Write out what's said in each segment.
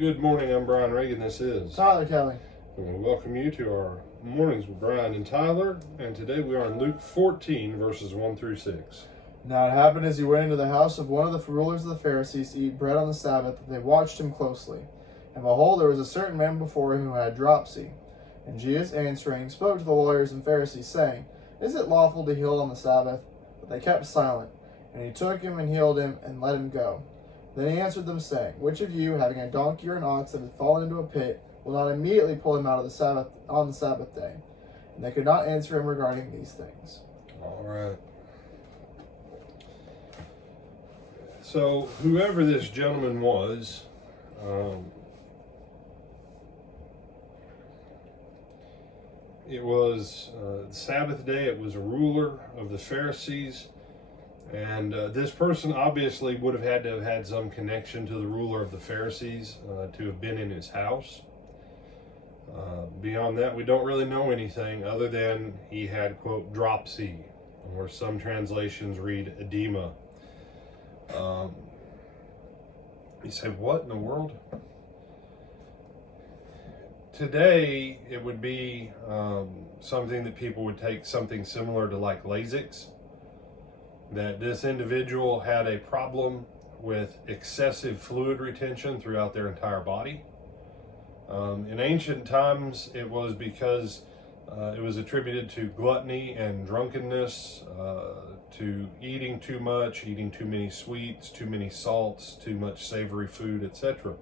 Good morning, I'm Brian Reagan. This is Tyler Kelly. I want to welcome you to our Mornings with Brian and Tyler. And today we are in Luke 14, verses 1 through 6. Now it happened as he went into the house of one of the rulers of the Pharisees to eat bread on the Sabbath that they watched him closely. And behold, there was a certain man before him who had dropsy. And Jesus answering spoke to the lawyers and Pharisees, saying, Is it lawful to heal on the Sabbath? But they kept silent. And he took him and healed him and let him go. Then he answered them, saying, Which of you, having a donkey or an ox that had fallen into a pit, will not immediately pull him out of the Sabbath on the Sabbath day? And they could not answer him regarding these things. All right. So, whoever this gentleman was, it was the Sabbath day. It was a ruler of the Pharisees. And this person obviously would have had some connection to the ruler of the Pharisees to have been in his house. Beyond that, we don't really know anything other than he had, quote, dropsy, or some translations read edema. You say, what in the world? Today, it would be something that people would take something similar to like Lasix. That this individual had a problem with excessive fluid retention throughout their entire body. In ancient times, it was because it was attributed to gluttony and drunkenness, to eating too much, eating too many sweets, too many salts, too much savory food, etc.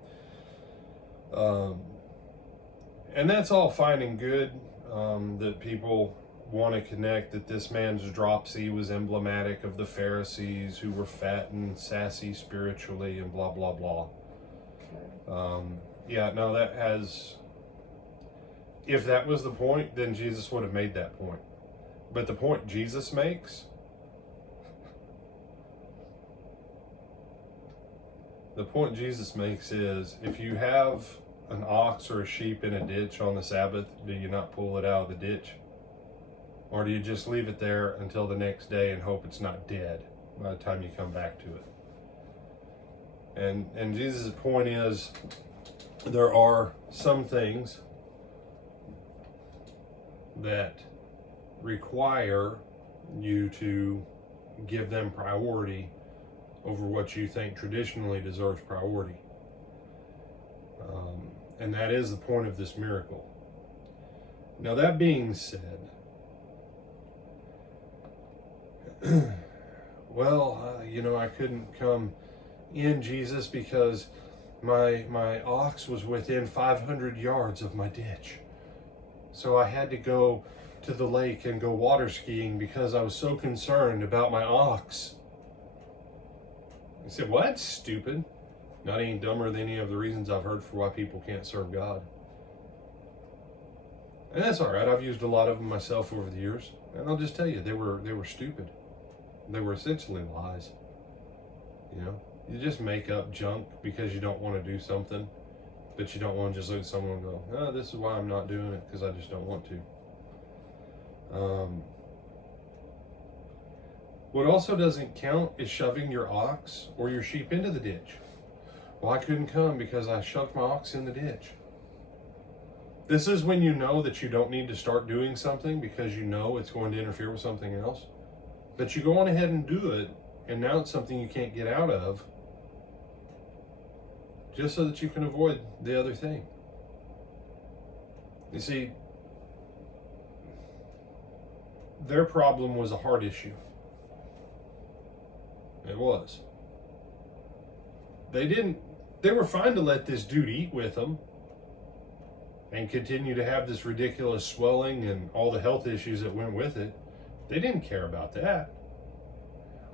And that's all fine and good, that people want to connect that this man's dropsy was emblematic of the Pharisees who were fat and sassy spiritually and blah, blah, blah. That has, if that was the point, then Jesus would have made that point. But the point Jesus makes, is if you have an ox or a sheep in a ditch on the Sabbath, do you not pull it out of the ditch? Or do you just leave it there until the next day and hope it's not dead by the time you come back to it? And Jesus' point is, there are some things that require you to give them priority over what you think traditionally deserves priority. And that is the point of this miracle. Now, that being said, I couldn't come in, Jesus, because my ox was within 500 yards of my ditch. So I had to go to the lake and go water skiing because I was so concerned about my ox. I said, well, that's stupid. Not any dumber than any of the reasons I've heard for why people can't serve God. And that's all right. I've used a lot of them myself over the years. And I'll just tell you, they were stupid. They were essentially lies. You just make up junk because you don't want to do something, but you don't want to just look at someone and go, oh, this is why I'm not doing it, because I just don't want to. What also doesn't count is shoving your ox or your sheep into the ditch. Well, I couldn't come because I shoved my ox in the ditch. This is when you know that you don't need to start doing something because you know it's going to interfere with something else. But you go on ahead and do it, and now it's something you can't get out of, just so that you can avoid the other thing. You see, their problem was a heart issue. It was. They were fine to let this dude eat with them and continue to have this ridiculous swelling and all the health issues that went with it. They didn't care about that.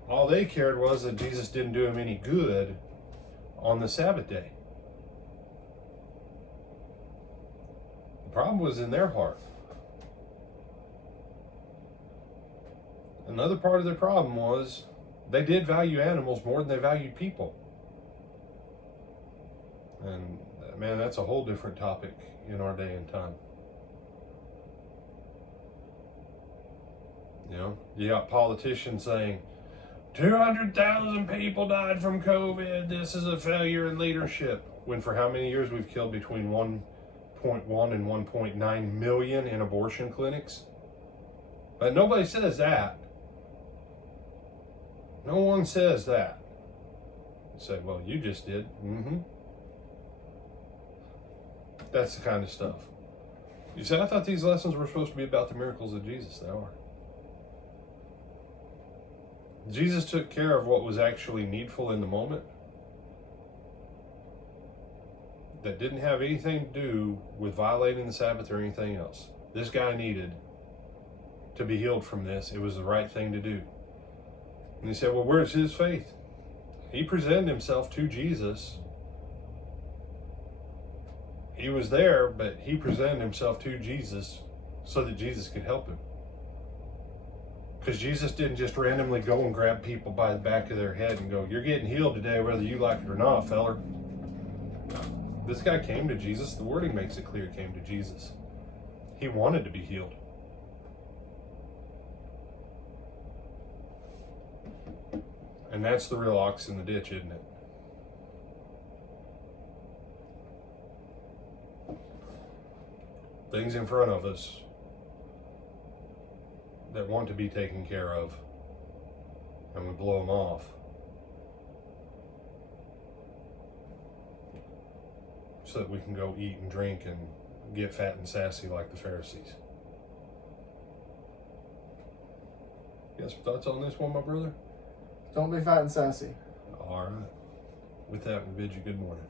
All they cared was that Jesus didn't do him any good on the Sabbath day. The problem was in their heart. Another part of their problem was they did value animals more than they valued people. And man, that's a whole different topic in our day and time. You got politicians saying, 200,000 people died from COVID. This is a failure in leadership. when for how many years we've killed between 1.1 and 1.9 million in abortion clinics? But nobody says that. No one says that. You say, well, you just did. Mm-hmm. That's the kind of stuff. You say, I thought these lessons were supposed to be about the miracles of Jesus. They are. Jesus took care of what was actually needful in the moment. That didn't have anything to do with violating the Sabbath or anything else. This guy needed to be healed from this. It was the right thing to do. And he said, well, where's his faith? He presented himself to Jesus. He was there, but he presented himself to Jesus so that Jesus could help him. Because Jesus didn't just randomly go and grab people by the back of their head and go, you're getting healed today, whether you like it or not, feller. This guy came to Jesus. The wording makes it clear he came to Jesus. He wanted to be healed. And that's the real ox in the ditch, isn't it? Things in front of us that want to be taken care of, and we blow them off. So that we can go eat and drink and get fat and sassy like the Pharisees. You got some thoughts on this one, my brother? Don't be fat and sassy. All right. With that, we bid you good morning.